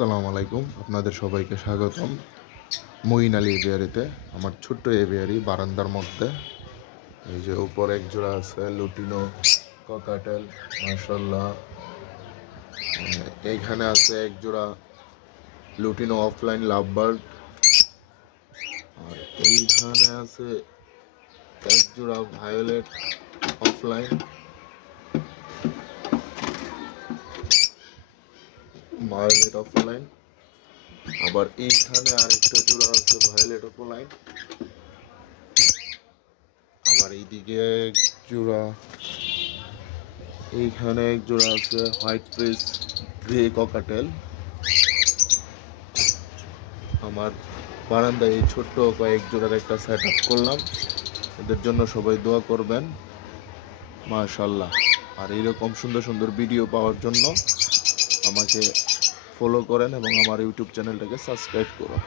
আসসালামু আলাইকুম, আপনাদের সবাইকে স্বাগতম মঈন আলী এভিয়ারিতে। আমার ছোট্ট এভিয়ারি বারান্দার মধ্যে। এই যে উপরে এক জোড়া আছে লুটিনো ককাটেল, মাশাল্লাহ। এইখানে আছে এক জোড়া লুটিনো অফলাইন লাভবার্ড, আর এইখানে আছে এক জোড়া ভায়োলেট অফলাইন, আবার এইখানে আরেকটা জোড়া আছে ভায়োলেট অফলাইন। আবার এইদিকে এক জোড়া, এইখানে এক জোড়া আছে হোয়াইট ফেস গ্রে ককাটেল। আমার বারান্দায় এই ছোট্ট কয়েক জোড়ার একটা সেট আপ করলাম, এদের জন্য সবাই দোয়া করবেন মাশাল্লাহ। আর এইরকম সুন্দর সুন্দর ভিডিও পাওয়ার জন্য আমাকে ফলো করেন এবং আমার ইউটিউব চ্যানেলটাকে সাবস্ক্রাইব করুন।